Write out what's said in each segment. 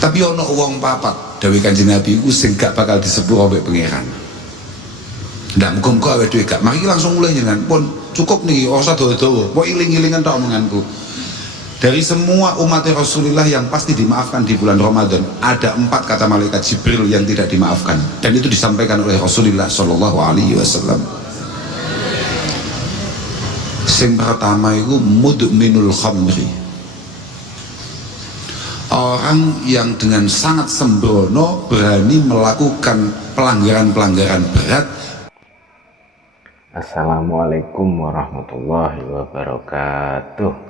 Tapi ono wong papat dawuh Kanjeng Nabi iku sing gak bakal disepuro mbek pangeran. Ndak muga-muga awake dhewe gak. Mari langsung mulai jenengan pun cukup niki ora usah dawa-dawa. Pok iling-ilingan tok omonganku. Dari semua umat Rasulullah yang pasti dimaafkan di bulan Ramadan, ada 4 kata malaikat Jibril yang tidak dimaafkan, dan itu disampaikan oleh Rasulullah Shallallahu Alaihi Wasallam. Yang pertama itu mudminul khamri, orang yang dengan sangat sembrono berani melakukan pelanggaran-pelanggaran berat. Assalamualaikum warahmatullahi wabarakatuh.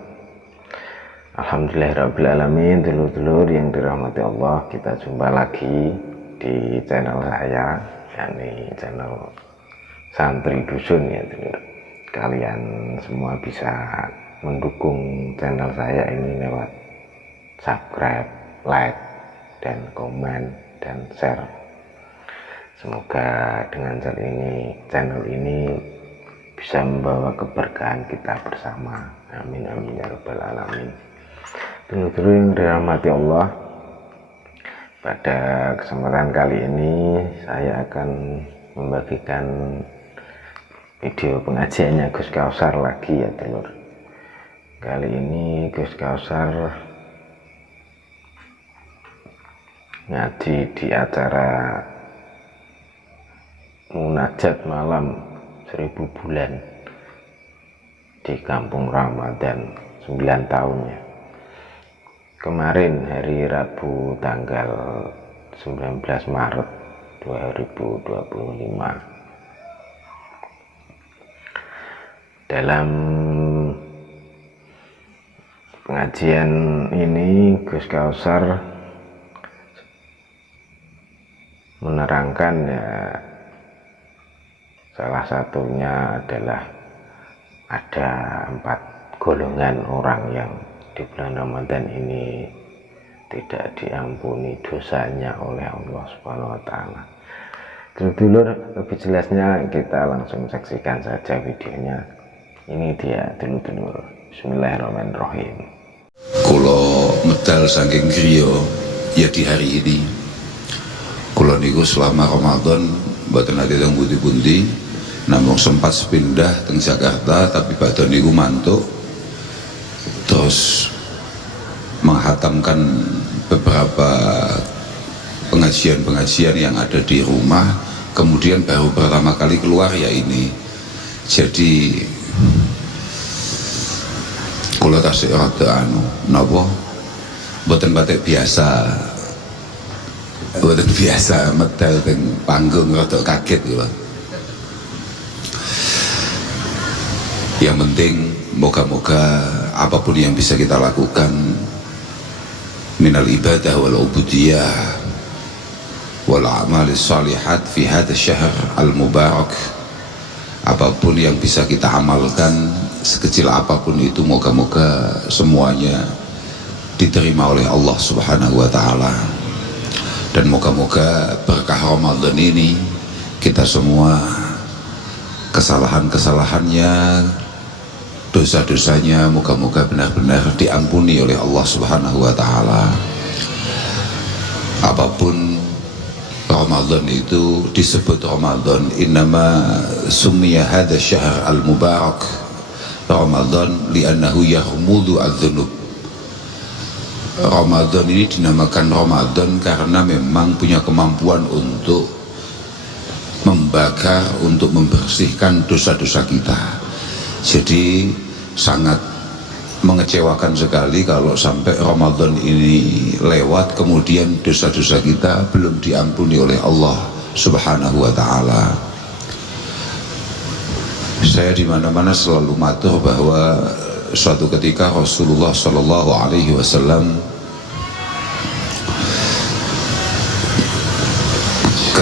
Alhamdulillahirrabbilalamin. Dulur-dulur yang dirahmati Allah, kita jumpa lagi di channel saya, yakni channel Santri Dusun ya dulur. Kalian semua bisa mendukung channel saya ini lewat subscribe, like, dan komen, dan share. Semoga dengan channel ini bisa membawa keberkahan kita bersama. Amin amin ya rabbal alamin. Dulur-dulur yang dirahmati Allah, pada kesempatan kali ini saya akan membagikan video pengajiannya Gus Kausar lagi ya dulur. Kali ini Gus Kausar ngaji di acara munajat malam 1000 bulan di Kampung Ramadan 9 tahunnya. Kemarin hari Rabu tanggal 19 Maret 2025. Dalam pengajian ini Gus Kausar menerangkan ya, salah satunya adalah ada 4 golongan orang yang di bulan Ramadan ini tidak diampuni dosanya oleh Allah Subhanahu wa Ta'ala. Dulur-dulur, lebih jelasnya kita langsung saksikan saja videonya. Ini dia dulur-dulur. Bismillahirrahmanirrahim. Kulo medal saking griya ya di hari ini. Kulo niku selama Ramadan mboten nate teng pundi-pundi, namung sempat sepindah teng Jakarta, tapi badan niku mantuk. Terus menghatamkan beberapa pengajian-pengajian yang ada di rumah, kemudian baru pertama kali keluar ya ini. Jadi kula tasik rada napa mboten batik biasa, mboten biasa medal teng panggung, rada kaget kula. Yang penting moga-moga apapun yang bisa kita lakukan minal ibadah wal ubudiyah wal a'malis salihat fi hadha syahr al mubarak, apapun yang bisa kita amalkan sekecil apapun itu, moga-moga semuanya diterima oleh Allah Subhanahu wa Ta'ala. Dan moga-moga berkah Ramadan ini kita semua kesalahan-kesalahannya, dosa-dosanya moga-moga benar-benar diampuni oleh Allah Subhanahu wa Ta'ala. Apapun Ramadan itu disebut Ramadan, innama summiya hadha syahr al-mubarak Ramadan li'annahu yahmudu adz-dzunub. Ramadan ini dinamakan Ramadan karena memang punya kemampuan untuk membakar, untuk membersihkan dosa-dosa kita. Jadi sangat mengecewakan sekali kalau sampai Ramadan ini lewat kemudian dosa-dosa kita belum diampuni oleh Allah Subhanahu wa Ta'ala. Saya di mana-mana selalu matur bahwa suatu ketika Rasulullah Shallallahu Alaihi Wasallam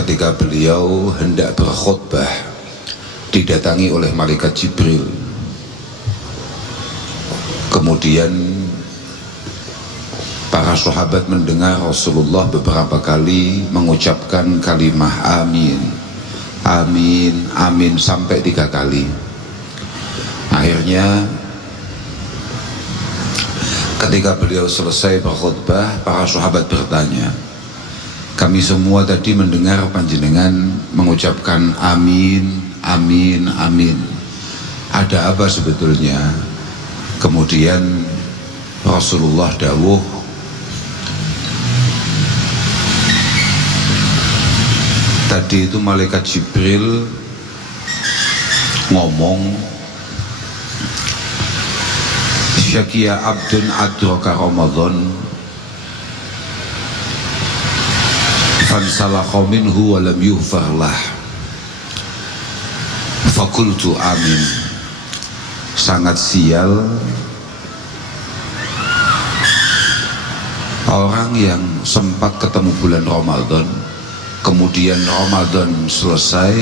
ketika beliau hendak berkhutbah didatangi oleh malaikat Jibril. Kemudian para sahabat mendengar Rasulullah beberapa kali mengucapkan kalimah amin, amin, amin sampai 3 kali. Akhirnya Ketika beliau selesai berkhutbah, para sahabat bertanya, kami semua tadi mendengar panjenengan mengucapkan amin, amin, amin. Ada apa sebetulnya? Kemudian Rasulullah dawuh, tadi itu malaikat Jibril ngomong, syakiya abdun adraka Ramadan fansalakha minhu wa lam yughfar lah. Fakultu amin. Sangat sial orang yang sempat ketemu bulan Ramadan, kemudian Ramadan selesai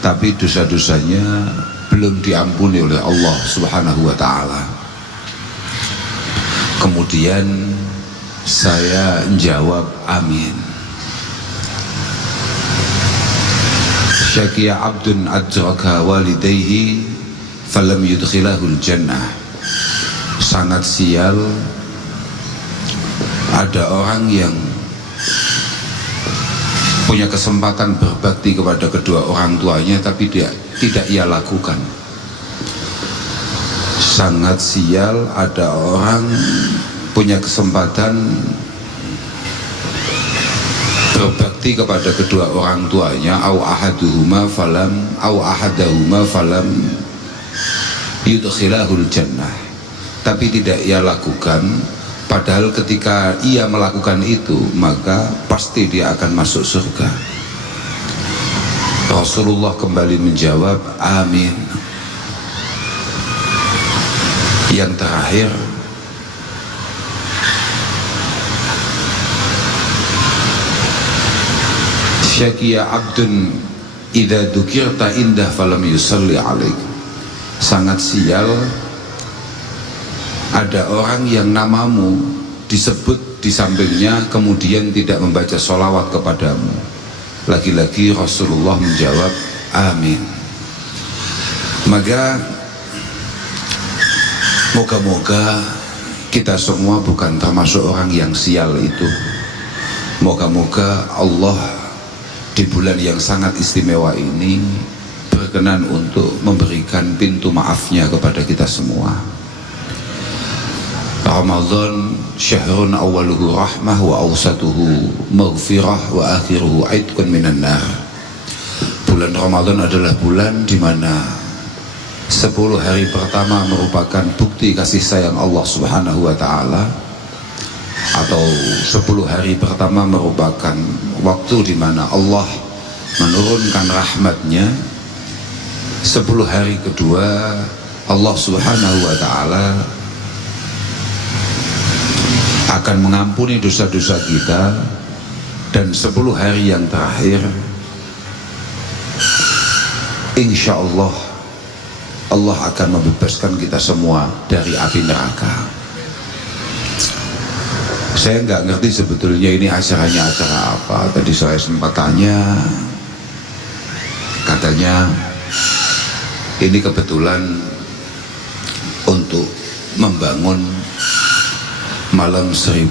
tapi dosa-dosanya belum diampuni oleh Allah Subhanahu wa ta'ala. Kemudian saya jawab amin. Syakiya abdun adraka walidayhi falam yudkhilahul jannah. Sangat sial ada orang yang punya kesempatan berbakti kepada kedua orang tuanya tapi tidak ia lakukan. Sangat sial ada orang punya kesempatan berbakti kepada kedua orang tuanya, au ahadahuma falam yudkhilahul jannah, tapi tidak ia lakukan. Padahal ketika ia melakukan itu, maka pasti dia akan masuk surga. Rasulullah kembali menjawab amin. Yang terakhir, syakiya abdun idza dzukirta indah falam yusalli alaik. Sangat sial ada orang yang namamu disebut di sampingnya kemudian tidak membaca sholawat kepadamu. Lagi-lagi Rasulullah menjawab amin. Maka moga-moga kita semua bukan termasuk orang yang sial itu. Moga-moga Allah di bulan yang sangat istimewa ini berkenan untuk memberikan pintu maafnya kepada kita semua. Ramadan syahrun awaluhu rahmah wa awsatuhu maghfirah wa akhiruhu aitqun minan nar. Bulan Ramadan adalah bulan di mana 10 hari pertama merupakan bukti kasih sayang Allah Subhanahu wa ta'ala, atau 10 hari pertama merupakan waktu di mana Allah menurunkan rahmatnya. 10 hari kedua Allah Subhanahu wa ta'ala akan mengampuni dosa-dosa kita, dan 10 hari yang terakhir insya Allah Allah akan membebaskan kita semua dari api neraka. Saya nggak ngerti sebetulnya ini acaranya acara apa. Tadi saya sempat tanya, katanya ini kebetulan untuk membangun malam 1000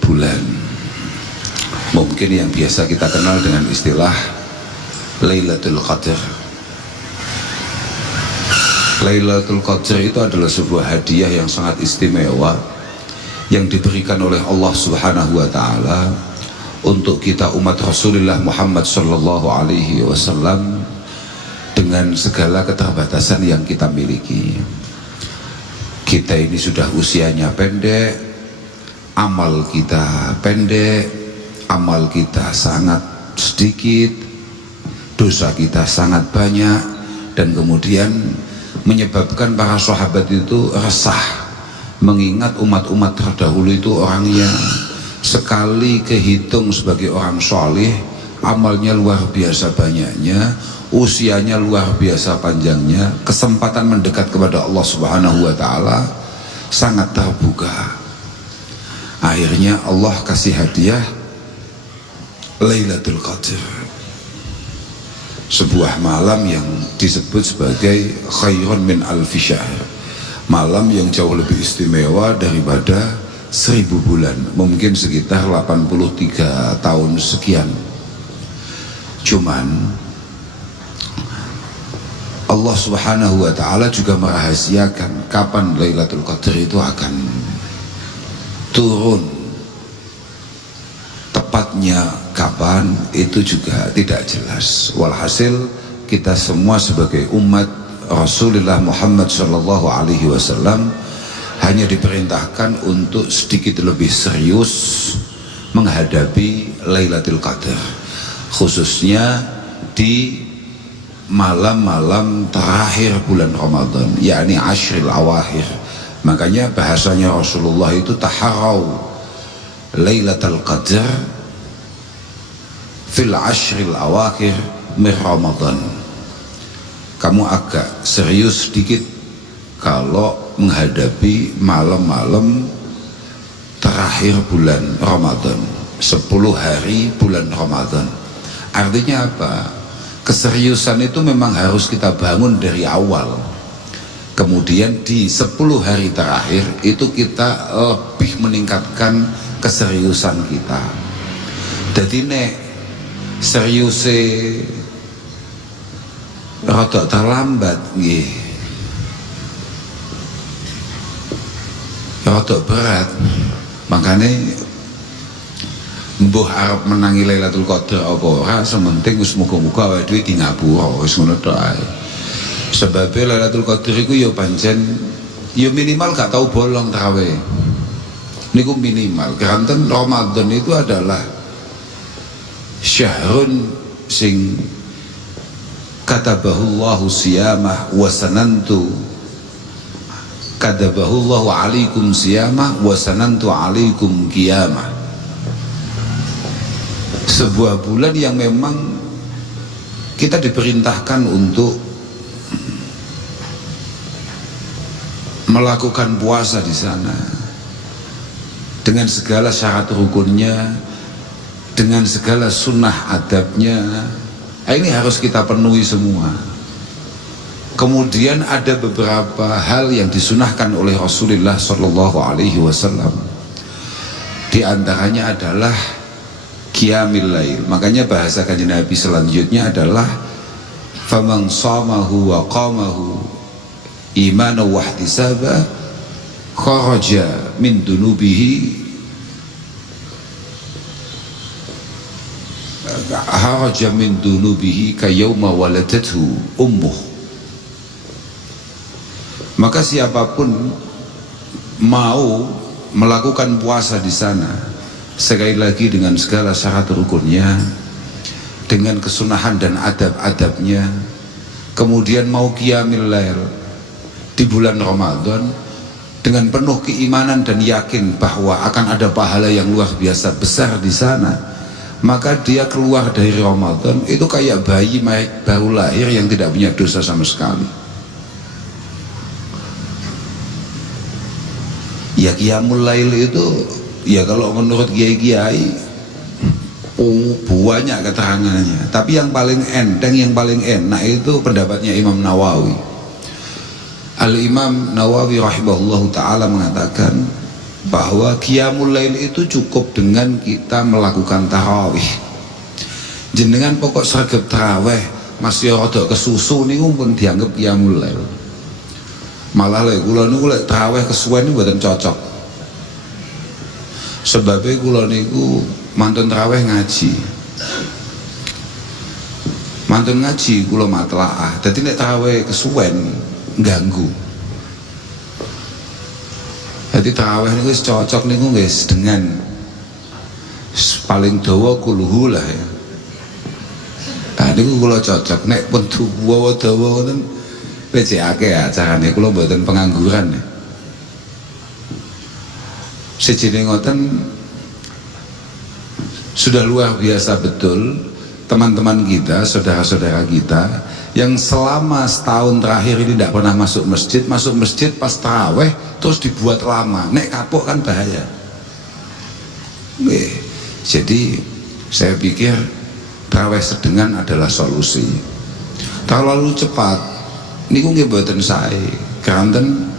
bulan, mungkin yang biasa kita kenal dengan istilah Lailatul Qadar. Lailatul Qadar itu adalah sebuah hadiah yang sangat istimewa yang diberikan oleh Allah Subhanahu wa ta'ala untuk kita umat Rasulullah Muhammad sallallahu alaihi wasallam dengan segala keterbatasan yang kita miliki. Kita ini sudah usianya pendek, amal kita pendek, amal kita sangat sedikit, dosa kita sangat banyak, dan kemudian menyebabkan para sahabat itu resah mengingat umat-umat terdahulu itu orangnya sekali kehitung sebagai orang soleh, amalnya luar biasa banyaknya, usianya luar biasa panjangnya, kesempatan mendekat kepada Allah Subhanahu wa ta'ala sangat terbuka. Akhirnya Allah kasih hadiah Lailatul Qadar, sebuah malam yang disebut sebagai khairun min alfi syahr. malam yang jauh lebih istimewa daripada 1000 bulan, mungkin sekitar 83 tahun sekian. Cuman Allah Subhanahu wa ta'ala juga merahasiakan kapan Lailatul Qadar itu akan turun. Tepatnya kapan itu juga tidak jelas. Walhasil kita semua sebagai umat Rasulullah Muhammad sallallahu alaihi wasallam hanya diperintahkan untuk sedikit lebih serius menghadapi Lailatul Qadar, khususnya di malam-malam terakhir bulan Ramadan, yakni ashril awakhir. Makanya bahasanya Rasulullah itu taharau Lailatul Qadar fil ashril awakhir min Ramadan. Kamu agak serius sedikit kalau menghadapi malam-malam terakhir bulan Ramadan, 10 hari bulan Ramadan. Artinya apa? Keseriusan itu memang harus kita bangun dari awal. Kemudian di 10 hari terakhir itu kita lebih meningkatkan keseriusan kita. Jadi nek seriuse rada terlambat nggih, rada berat. Makanya mbuh arep menangi Lailatul Qadar apa ora, sementing wis muga-muga awake dhewe di ngapura, wis ngono tok ae. Sebab Lailatul Qadar iku ya pancen ya minimal gak tau bolong tarawih. Niku minimal. Keranten Ramadan itu adalah syahrun sing katabahullahu siyamah wa sanantu, katabahullahu alaikum siyamah wa sanantu alaikum qiyamah. Sebuah bulan yang memang kita diperintahkan untuk melakukan puasa di sana dengan segala syarat rukunnya, dengan segala sunnah adabnya. Ini harus kita penuhi semua. Kemudian ada beberapa hal yang disunahkan oleh Rasulullah Shallallahu Alaihi Wasallam. Di antaranya adalah qiyamil lail. Makanya bahasa kanjeng Nabi selanjutnya adalah faman shamahu wa qamahu imanan wa ihtisaba kharaja min dunubihi kharaja min dunubihi kayawma waladathu ummuh. Maka siapapun mau melakukan puasa di sana, sekali lagi dengan segala syarat rukunnya, dengan kesunahan dan adab-adabnya, kemudian mau qiyamil lail di bulan Ramadan dengan penuh keimanan dan yakin bahwa akan ada pahala yang luar biasa besar di sana, maka dia keluar dari Ramadan itu kayak bayi baru lahir yang tidak punya dosa sama sekali. Ya qiyamul lail itu ya kalau menurut kiai-kiai banyak keterangannya, tapi yang paling enteng, yang paling enak itu pendapatnya Imam Nawawi. Al-Imam Nawawi rahimahullahu ta'ala mengatakan bahwa qiyamul lail itu cukup dengan kita melakukan tarawih. Jenengan pokok sregep tarawih masih rada kesusu niku pun dianggap qiyamul lail. Malah lek kula niku lek tarawih kesuwen niku mboten cocok. Sebabnya kula niku mantun tarawih ngaji. Mantun ngaji kula matlaah. Dadi nek tarawih kesuwen ganggu. Jadi tarawih niku wis cocok niku guys dengan paling dawa kulhu lah ya. Nah niku kula cocok. Nek pun dawa ngoten wis akeh acarane, kula mboten pengangguran ya. Sejene ngoten sudah luar biasa betul teman-teman kita, saudara-saudara kita yang selama setahun terakhir ini tidak pernah masuk masjid pas tarawih terus dibuat lama, nek kapok kan bahaya. Jadi saya pikir tarawih sedengan adalah solusi. Terlalu cepat niku nggih mboten sae. Kanten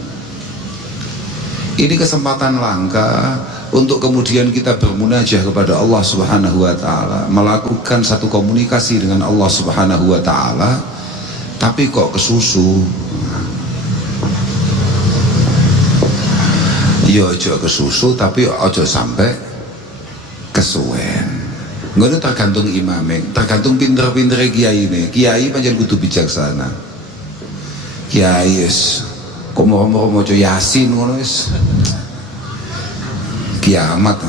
Ini kesempatan langka untuk kemudian kita bermunajah kepada Allah Subhanahu wa taala, melakukan satu komunikasi dengan Allah Subhanahu wa taala, tapi kok kesusu. Ya aja kesusu tapi aja sampai kesuwen. Ngono tergantung imame, tergantung pinter-pinter kiai ini. Kiai pancen kudu bijaksana. Kiai wis kok mau maca Yasin ngono wis kiamat.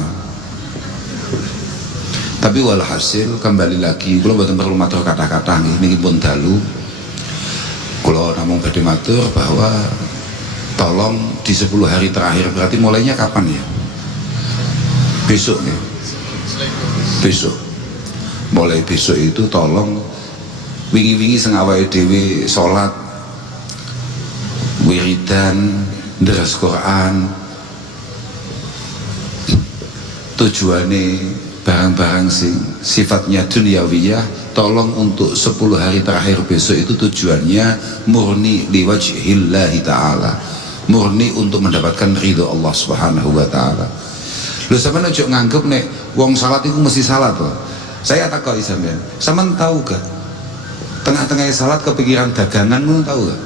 Tapi walhasil kembali lagi kula mboten perlu matur kata-kata niki pun dalu. Kula namung badhe matur bahwa tolong di 10 hari terakhir, berarti mulainya kapan ya? Besok nih. Besok. Mulai besok itu tolong wingi-wingi sing awake dhewe salat wiridan, deres Quran, tujuannya barang-barang sing sifatnya duniawiyah, tolong untuk 10 hari terakhir besok itu tujuannya murni liwajhillahi ta'ala, murni untuk mendapatkan ridho Allah Subhanahu wa ta'ala. Lho sampeyan ojo nganggep nek wong salat itu mesti salat loh. Saya takoki sampeyan, sampeyan tahu gak tengah-tengah salat kepikiran dagangan, ngono tahu gak?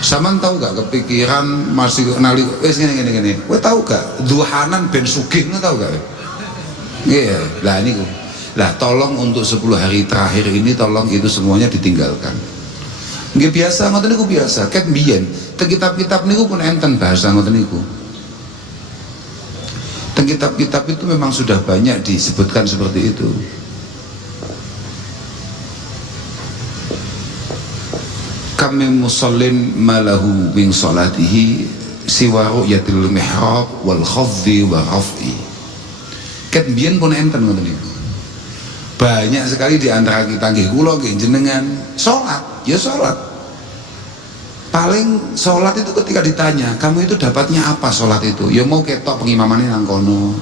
Sampeyan tahu gak kepikiran masih nali wis ngene. Kowe tahu gak duhanan ben sugih, ngono tahu gak? Iya, lah niku. Lah tolong untuk 10 hari terakhir ini tolong itu semuanya ditinggalkan. Nggih biasa ngoten niku biasa, ket mbiyen teng kitab-kitab niku pun enten bahasa ngoten niku. Teng kitab-kitab itu memang sudah banyak disebutkan seperti itu. Kami musallin malahu min salatihi siwa ru'yatil mihrab wal khafdi wa raf'i. Ket mbiyen pun enten ngoten niku. Banyak sekali di antara kita nggih kula nggih jenengan salat, ya salat. Paling salat itu ketika ditanya, kamu itu dapatnya apa salat itu? Ya mau ketok pengimamane nang kono.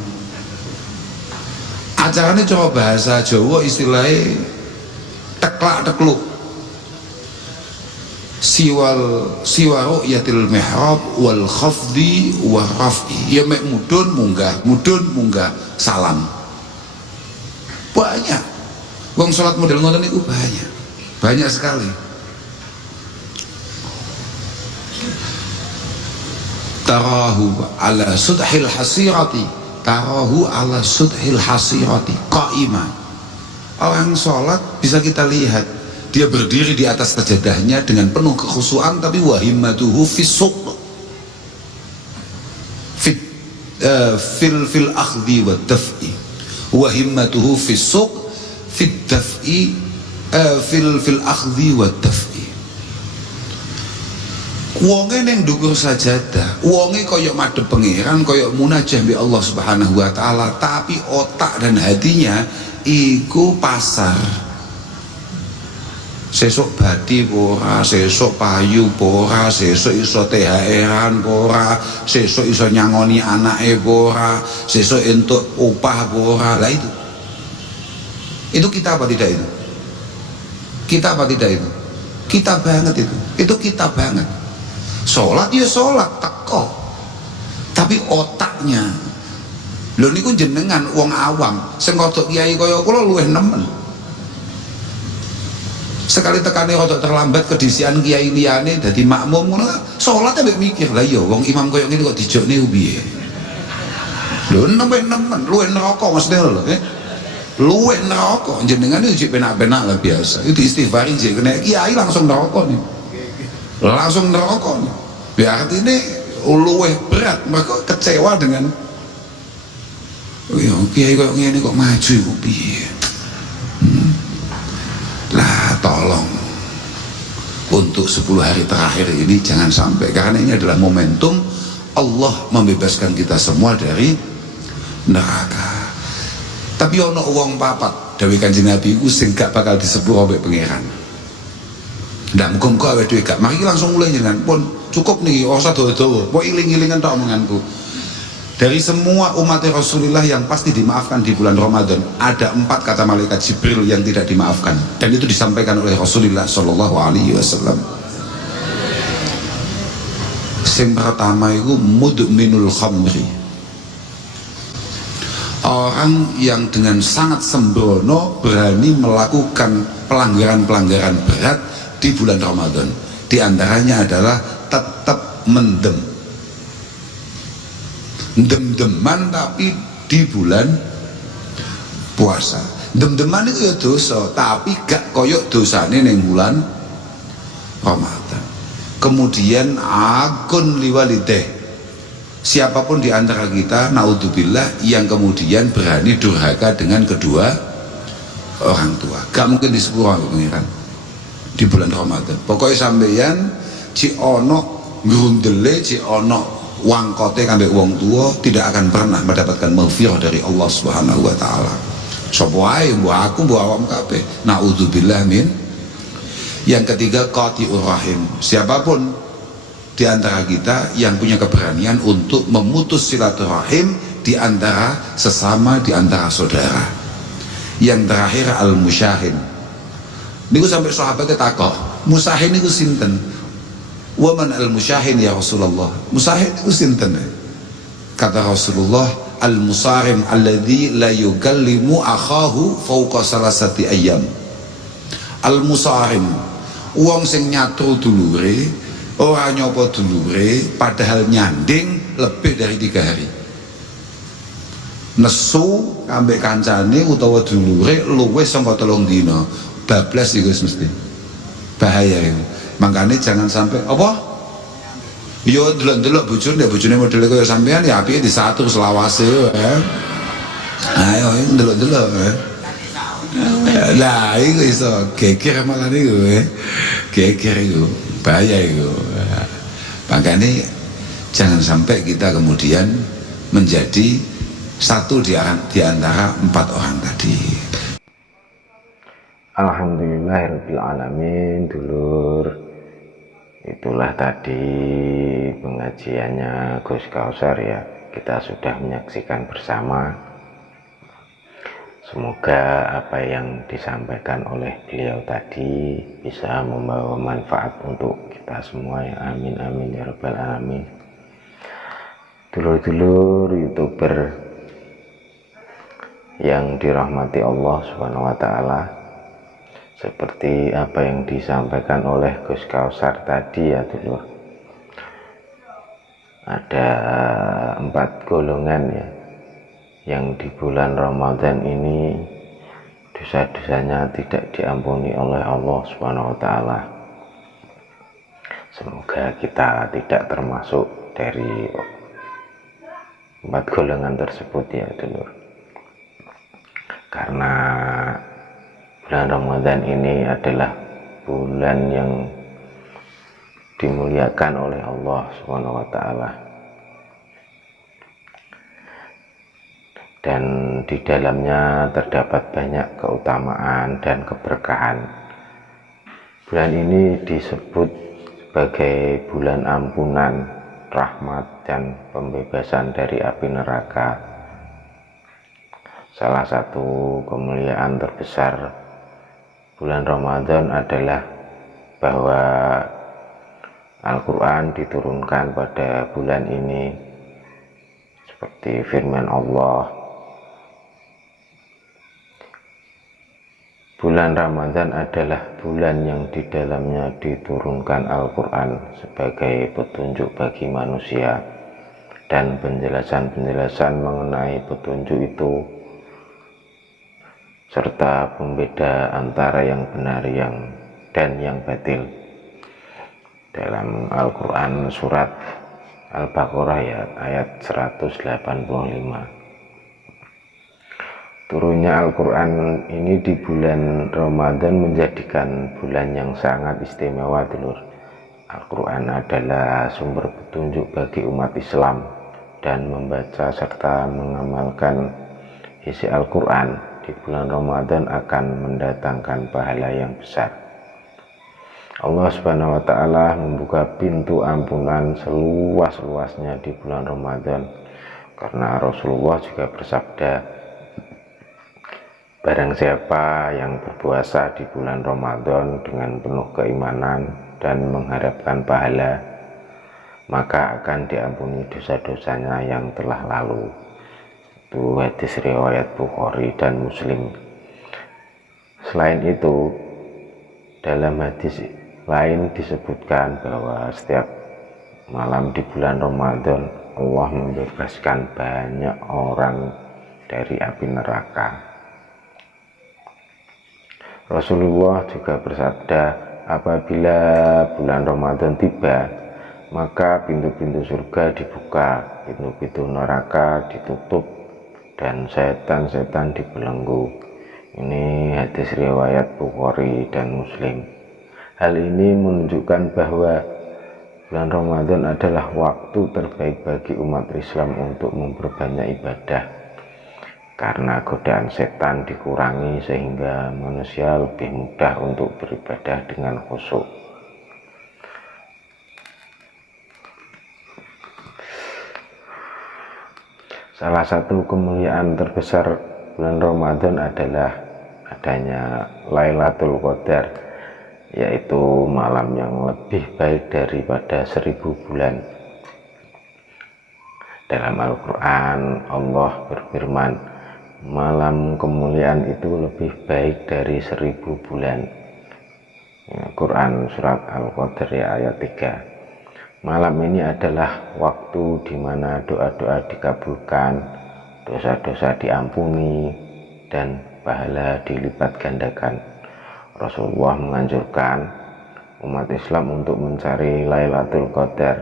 Acarane coba bahasa Jawa istilahnya teklak-tekluk. Siwa ru'yatil mihrab wal khafdi wa raf'i. Ya mek mudun munggah salam. Banyak wong salat model ngoten niku banyak sekali. Tarahu ala sudhil hasirati qaima. Orang salat bisa kita lihat dia berdiri di atas sajadahnya dengan penuh kekhusyuan, tapi wahimmatuhu fil akhdhi wa daf'i. Wahimmatuhu fil akhdhi wa daf'i. Wonge ning ndukur sajadah, wonge koyok madhep pangeran, koyok munajah bi Allah Subhanahu wa taala, tapi otak dan hatinya iku pasar. Sesuk badi pora, sesuk payu pora, sesuk iso THR-an pora, sesuk iso nyangoni anake pora, sesuk entuk upah pora. Lah itu kita apa tidak itu? Kita apa tidak itu? Kita banget itu. Itu kita banget. Sholat ya sholat teko, tapi otaknya lho niku jenengan wong awam sing kodok kiai kaya kula luwih nemen. Sekali tekane kodok terlambat kedisian kiai liyane dadi makmum ngono, sholat ambek mikir, lah iya wong imam kaya ngene kok dijokne piye. Lho nemen luwih neraka maksudnya lho, luwih neraka jenengan iki penak-penak lah biasa. Itu istighfarin sih kena kiai langsung neraka nih. Langsung neraka nih. Berarti ini luwih berat, mereka kecewa dengan kiai kok ngene kok maju kok piye. Lah tolong untuk 10 hari terakhir ini jangan sampai, karena ini adalah momentum Allah membebaskan kita semua dari neraka. Tapi ono wong papat dawuh Kanjeng Nabi ku sing gak bakal disebut oleh pangeran. Ndak muga-muga awake dhewe gak. Mari langsung mulai jenengan pun cukup nih, ora usah dawa-dawa. Pok iling-ilingan tok omonganku. Dari semua umat Rasulullah yang pasti dimaafkan di bulan Ramadan, ada 4 kata malaikat Jibril yang tidak dimaafkan, dan itu disampaikan oleh Rasulullah Shallallahu Alaihi Wasallam. Sing pertama itu mudminul khamri, orang yang dengan sangat sembrono berani melakukan pelanggaran-pelanggaran berat di bulan Ramadan. Di antaranya adalah tetap dem-deman tapi di bulan puasa. Dem-deman itu ya dosa, tapi gak koyok dosane ning bulan Ramadan. Kemudian akun liwalideh, siapapun di antara kita naudzubillah yang kemudian berani durhaka dengan kedua orang tua, gak mungkin disepuro pengiran di bulan Ramadan. Pokoknya sampeyan ci ono grundele, ci ono wangkote kambek wong tua, tidak akan pernah mendapatkan maghfirah dari Allah Subhanahu wa taala. Sapa wae, mbok aku, mbok awakmu kabeh, naudzubillah min. Yang ketiga qati'ur rahim, siapapun di antara kita yang punya keberanian untuk memutus silaturahim di antara sesama, di antara saudara. Yang terakhir al-musyahin. Niku sampai sahabatnya takok, musahin niku sinten? Wa man al-musyahin ya Rasulullah? Musahin niku sinten? Kata Rasulullah, al-musarim alladzi la yukallimu akhahu fawqa salasati ayyam. Al-musarim, wong sing nyatru dulure, ora nyopo dulure, padahal nyanding lebih dari 3 hari. Nesu ambek kancane utawa dulure luwih saka 3 dina, bablas iku mesti bahaya itu. Makanya jangan sampai apa? Yo delok-delok bojone modele kaya sampean ya apike disatur selawase ya. Ayo delok-delok. Lah iku iso geger malah niku geger iku bahaya iku. Makanya jangan sampai kita kemudian menjadi satu di antara 4 orang tadi. Alhamdulillahirabbil alamin. Dulur, itulah tadi pengajiannya Gus Kausar ya, kita sudah menyaksikan bersama. Semoga apa yang disampaikan oleh beliau tadi bisa membawa manfaat untuk kita semua ya, amin amin ya rabbal alamin. Dulur-dulur YouTuber yang dirahmati Allah Subhanahu wa taala, seperti apa yang disampaikan oleh Gus Kausar tadi ya dulur, ada 4 golongan ya yang di bulan Ramadan ini dosa-dosanya tidak diampuni oleh Allah Subhanahu wa taala. Semoga kita tidak termasuk dari 4 golongan tersebut ya dulur, karena bulan Ramadan ini adalah bulan yang dimuliakan oleh Allah Subhanahu wa taala, dan di dalamnya terdapat banyak keutamaan dan keberkahan. Bulan ini disebut sebagai bulan ampunan, rahmat, dan pembebasan dari api neraka. Salah satu kemuliaan terbesar bulan Ramadan adalah bahwa Al-Quran diturunkan pada bulan ini, seperti firman Allah, bulan Ramadan adalah bulan yang di dalamnya diturunkan Al-Quran sebagai petunjuk bagi manusia, dan penjelasan-penjelasan mengenai petunjuk itu serta pembeda antara yang benar dan yang batil. Dalam Al-Quran surat Al-Baqarah ya, ayat 185. Turunnya Al-Quran ini di bulan Ramadan menjadikan bulan yang sangat istimewa dulur. Al-Quran adalah sumber petunjuk bagi umat Islam, dan membaca serta mengamalkan isi Al-Quran di bulan Ramadan akan mendatangkan pahala yang besar. Allah Subhanahu wa taala membuka pintu ampunan seluas-luasnya di bulan Ramadan, karena Rasulullah juga bersabda, barang siapa yang berpuasa di bulan Ramadan dengan penuh keimanan dan mengharapkan pahala, maka akan diampuni dosa-dosanya yang telah lalu. Itu hadis riwayat Bukhari dan Muslim. Selain itu, dalam hadis lain disebutkan bahwa setiap malam di bulan Ramadan Allah membebaskan banyak orang dari api neraka. Rasulullah juga bersabda, apabila bulan Ramadan tiba, maka pintu-pintu surga dibuka, pintu-pintu neraka ditutup, dan setan-setan dibelenggu. Ini hadis riwayat Bukhari dan Muslim. Hal ini menunjukkan bahwa bulan Ramadan adalah waktu terbaik bagi umat Islam untuk memperbanyak ibadah, karena godaan setan dikurangi sehingga manusia lebih mudah untuk beribadah dengan khusyuk. Salah satu kemuliaan terbesar bulan Ramadan adalah adanya Lailatul Qadar, yaitu malam yang lebih baik daripada 1000 bulan. Dalam Al-Quran Allah berfirman, malam kemuliaan itu lebih baik dari 1000 bulan. Quran surat Al-Qadar ayat 3. Malam ini adalah waktu di mana doa-doa dikabulkan, dosa-dosa diampuni, dan pahala dilipat gandakan. Rasulullah menganjurkan umat Islam untuk mencari Lailatul Qadar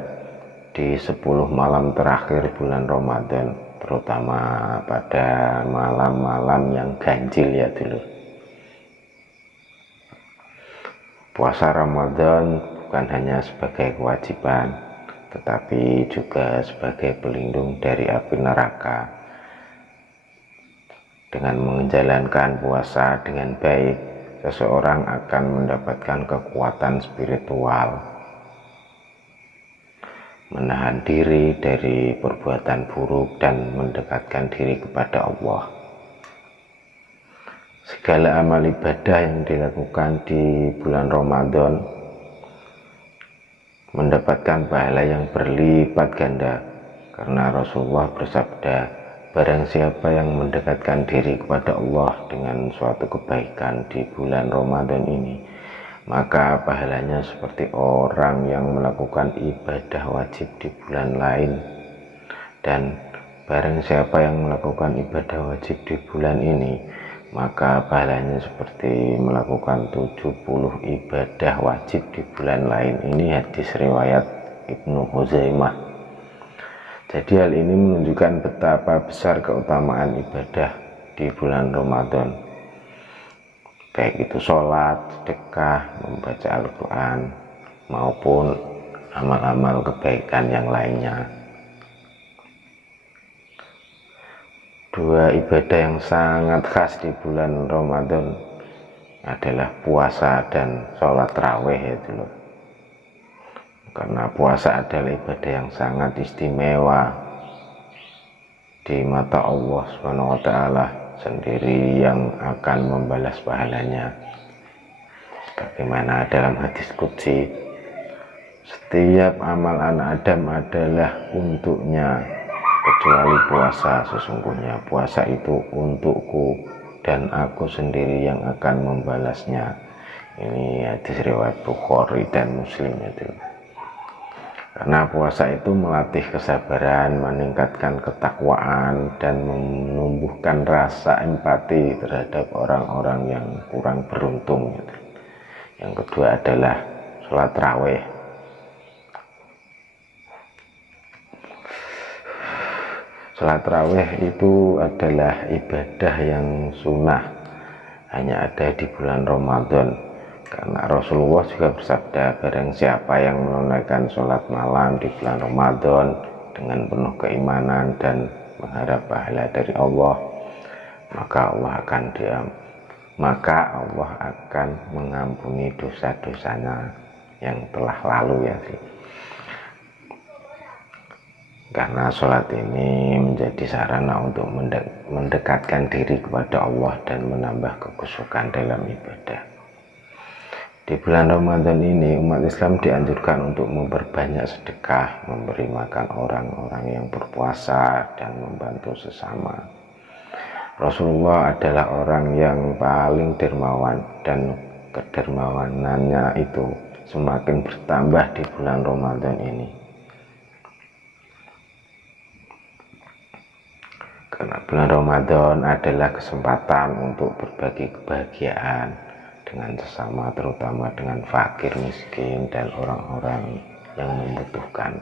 di 10 malam terakhir bulan Ramadan, terutama pada malam-malam yang ganjil ya dulur. Puasa Ramadan bukan hanya sebagai kewajiban, tetapi juga sebagai pelindung dari api neraka. Dengan menjalankan puasa dengan baik, seseorang akan mendapatkan kekuatan spiritual, menahan diri dari perbuatan buruk, dan mendekatkan diri kepada Allah. Segala amal ibadah yang dilakukan di bulan Ramadan mendapatkan pahala yang berlipat ganda, karena Rasulullah bersabda, barang siapa yang mendekatkan diri kepada Allah dengan suatu kebaikan di bulan Ramadan ini, maka pahalanya seperti orang yang melakukan ibadah wajib di bulan lain. Dan barang siapa yang melakukan ibadah wajib di bulan ini, maka pahalanya seperti melakukan 70 ibadah wajib di bulan lain. Ini hadis riwayat Ibnu Khuzaimah. Jadi hal ini menunjukkan betapa besar keutamaan ibadah di bulan Ramadan, baik itu sholat, sedekah, membaca Al-Quran, maupun amal-amal kebaikan yang lainnya. Dua ibadah yang sangat khas di bulan Ramadan adalah puasa dan sholat tarawih ya dulu. Karena puasa adalah ibadah yang sangat istimewa di mata Allah SWT sendiri yang akan membalas pahalanya. Bagaimana dalam hadis qudsi, setiap amal anak Adam adalah untuknya kecuali puasa. Sesungguhnya puasa itu untukku dan aku sendiri yang akan membalasnya. Ini hadis riwayat Bukhari dan Muslim itu. Karena puasa itu melatih kesabaran, meningkatkan ketakwaan, dan menumbuhkan rasa empati terhadap orang-orang yang kurang beruntung. Yang kedua adalah sholat tarawih. Sholat tarawih itu adalah ibadah yang sunnah, hanya ada di bulan Ramadan. Karena Rasulullah juga bersabda, barang siapa yang menunaikan sholat malam di bulan Ramadan dengan penuh keimanan dan mengharap pahala dari Allah, maka Allah akan mengampuni dosa-dosanya yang telah lalu ya sih. Karena sholat ini menjadi sarana untuk mendekatkan diri kepada Allah dan menambah kekhusyukan dalam ibadah. Di bulan Ramadan ini umat Islam dianjurkan untuk memperbanyak sedekah, memberi makan orang-orang yang berpuasa, dan membantu sesama. Rasulullah adalah orang yang paling dermawan, dan kedermawanannya itu semakin bertambah di bulan Ramadan ini. Karena bulan Ramadan adalah kesempatan untuk berbagi kebahagiaan dengan sesama, terutama dengan fakir, miskin, dan orang-orang yang membutuhkan.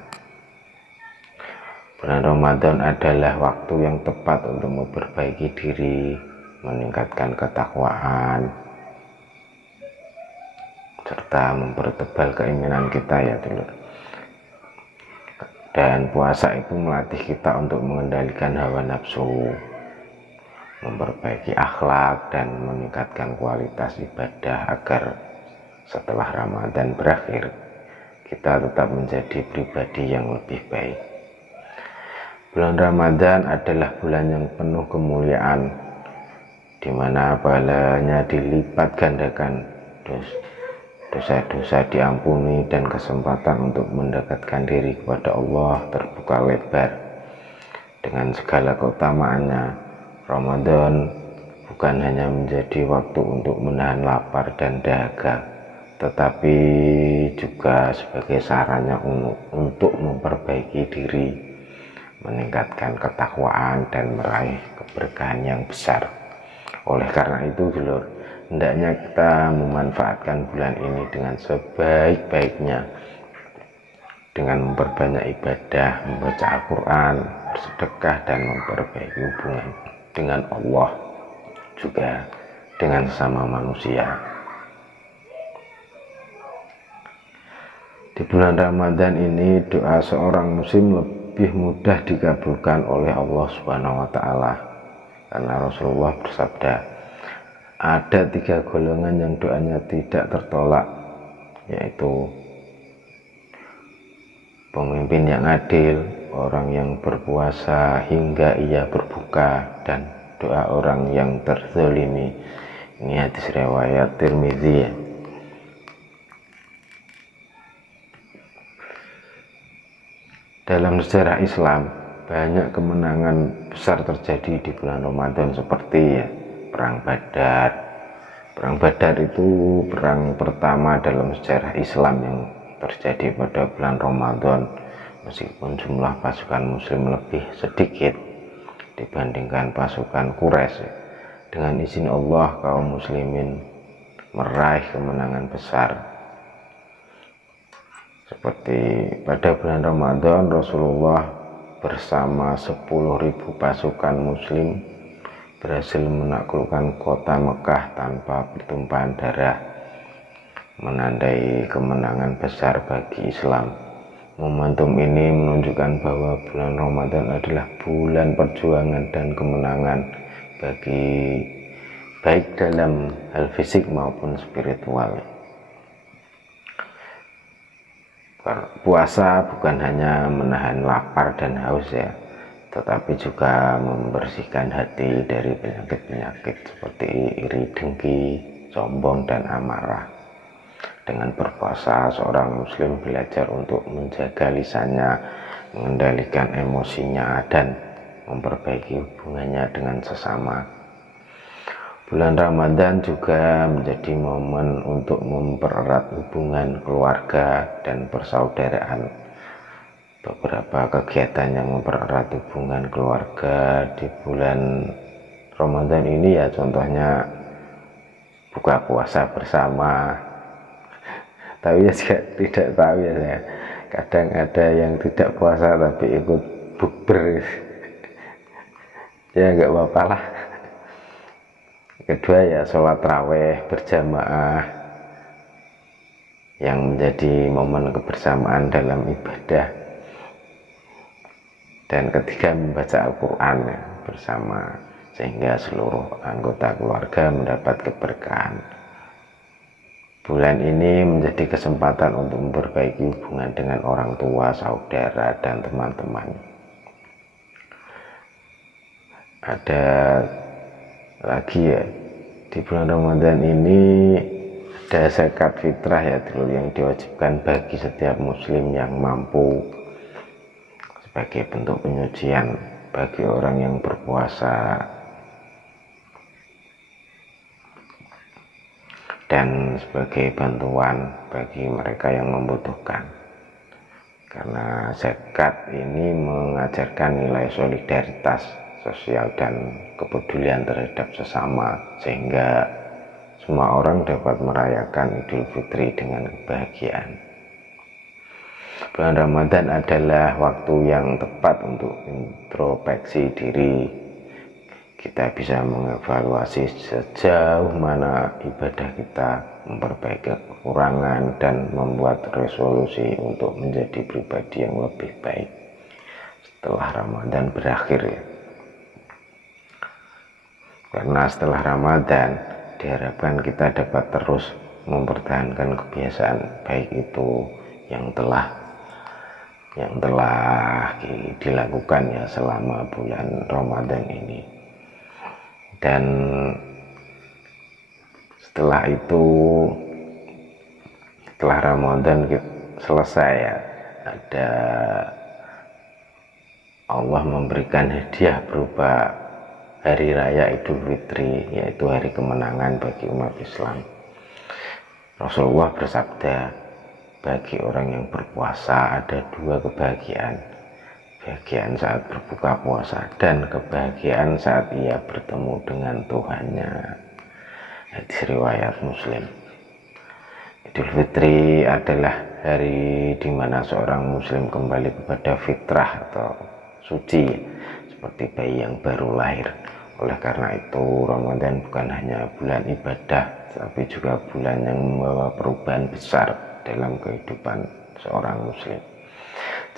Bulan Ramadan adalah waktu yang tepat untuk memperbaiki diri, meningkatkan ketakwaan, serta mempertebal keimanan kita ya dulur. Dan puasa itu melatih kita untuk mengendalikan hawa nafsu, memperbaiki akhlak, dan meningkatkan kualitas ibadah agar setelah Ramadan berakhir kita tetap menjadi pribadi yang lebih baik. Bulan Ramadan adalah bulan yang penuh kemuliaan, di mana pahalanya dilipat gandakan, dosa-dosa diampuni, dan kesempatan untuk mendekatkan diri kepada Allah terbuka lebar. Dengan segala keutamaannya, Ramadan bukan hanya menjadi waktu untuk menahan lapar dan dahaga, tetapi juga sebagai sarana untuk memperbaiki diri, meningkatkan ketakwaan, dan meraih keberkahan yang besar. Oleh karena itu dulur, hendaknya kita memanfaatkan bulan ini dengan sebaik-baiknya, dengan memperbanyak ibadah, membaca Al-Quran, bersedekah, dan memperbaiki hubungan dengan Allah, juga dengan sesama manusia. Di bulan Ramadan ini, doa seorang muslim lebih mudah dikabulkan oleh Allah Subhanahu wa Ta'ala, karena Rasulullah bersabda, ada 3 golongan yang doanya tidak tertolak, yaitu pemimpin yang adil, orang yang berpuasa hingga ia berbuka, dan doa orang yang terzalimi. Ini hadis riwayat Tirmidzi ya. Dalam sejarah Islam, banyak kemenangan besar terjadi di bulan Ramadan, seperti ya, Perang Badar. Perang Badar itu perang pertama dalam sejarah Islam yang terjadi pada bulan Ramadan, meskipun jumlah pasukan muslim lebih sedikit dibandingkan pasukan Quraisy. Dengan izin Allah, kaum muslimin meraih kemenangan besar. Seperti pada bulan Ramadan, Rasulullah bersama 10.000 pasukan muslim berhasil menaklukkan kota Mekah tanpa pertumpahan darah, menandai kemenangan besar bagi Islam. Momentum ini menunjukkan bahwa bulan Ramadan adalah bulan perjuangan dan kemenangan bagi baik dalam hal fisik maupun spiritual. Puasa bukan hanya menahan lapar dan haus ya, tetapi juga membersihkan hati dari penyakit-penyakit seperti iri, dengki, sombong, dan amarah. Dengan berpuasa, seorang muslim belajar untuk menjaga lisannya, mengendalikan emosinya, dan memperbaiki hubungannya dengan sesama. Bulan Ramadan juga menjadi momen untuk mempererat hubungan keluarga dan persaudaraan. Beberapa kegiatan yang mempererat hubungan keluarga di bulan Ramadan ini ya, contohnya buka puasa bersama. Tapi ya juga tidak tahu ya, saya kadang ada yang tidak puasa tapi ikut bukber. Ya nggak apa-apa lah. Kedua ya, sholat raweh berjamaah yang menjadi momen kebersamaan dalam ibadah. Dan ketiga, membaca Al-Quran ya, bersama, sehingga seluruh anggota keluarga mendapat keberkahan. Bulan ini menjadi kesempatan untuk memperbaiki hubungan dengan orang tua, saudara, dan teman-teman. Ada lagi ya, di bulan Ramadan ini ada zakat fitrah ya dulu yang diwajibkan bagi setiap muslim yang mampu sebagai bentuk penyucian bagi orang yang berpuasa dan sebagai bantuan bagi mereka yang membutuhkan, karena zakat ini mengajarkan nilai solidaritas sosial dan kepedulian terhadap sesama, sehingga semua orang dapat merayakan Idul Fitri dengan kebahagiaan. Bulan Ramadan adalah waktu yang tepat untuk introspeksi diri. Kita bisa mengevaluasi sejauh mana ibadah kita, memperbaiki kekurangan, dan membuat resolusi untuk menjadi pribadi yang lebih baik setelah Ramadan berakhir ya. Karena setelah Ramadan diharapkan kita dapat terus mempertahankan kebiasaan baik itu yang telah dilakukan ya selama bulan Ramadan ini. Dan setelah itu, setelah Ramadan selesai ya, ada Allah memberikan hadiah berupa Hari Raya Idul Fitri, yaitu hari kemenangan bagi umat Islam. Rasulullah bersabda, bagi orang yang berpuasa ada dua kebahagiaan, kebahagiaan saat berbuka puasa dan kebahagiaan saat ia bertemu dengan Tuhannya. Hadis riwayat Muslim. Idul Fitri adalah hari di mana seorang muslim kembali kepada fitrah atau suci seperti bayi yang baru lahir. Oleh karena itu, Ramadan bukan hanya bulan ibadah, tapi juga bulan yang membawa perubahan besar dalam kehidupan seorang muslim.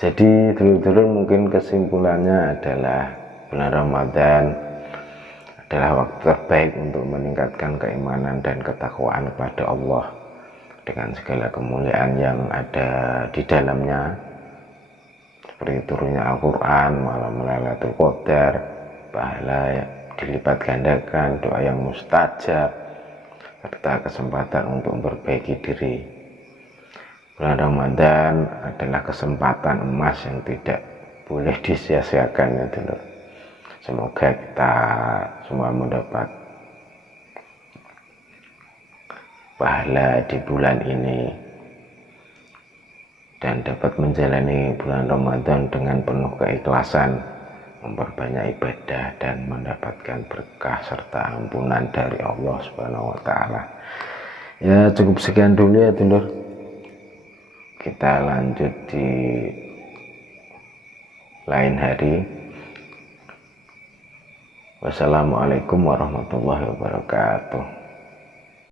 Jadi dulur-dulur, mungkin kesimpulannya adalah bulan Ramadan adalah waktu terbaik untuk meningkatkan keimanan dan ketakwaan kepada Allah dengan segala kemuliaan yang ada di dalamnya, seperti turunnya Al-Quran, malam Lailatul Qadar, pahala dilipat gandakan, doa yang mustajab, serta kesempatan untuk memperbaiki diri. Bulan Ramadan adalah kesempatan emas yang tidak boleh disia-siakan ya dulur. Semoga kita semua mendapat pahala di bulan ini dan dapat menjalani bulan Ramadan dengan penuh keikhlasan, memperbanyak ibadah dan mendapatkan berkah serta ampunan dari Allah Subhanahu wa taala. Ya, cukup sekian dulu ya dulur. Kita lanjut di lain hari. Wassalamualaikum warahmatullahi wabarakatuh.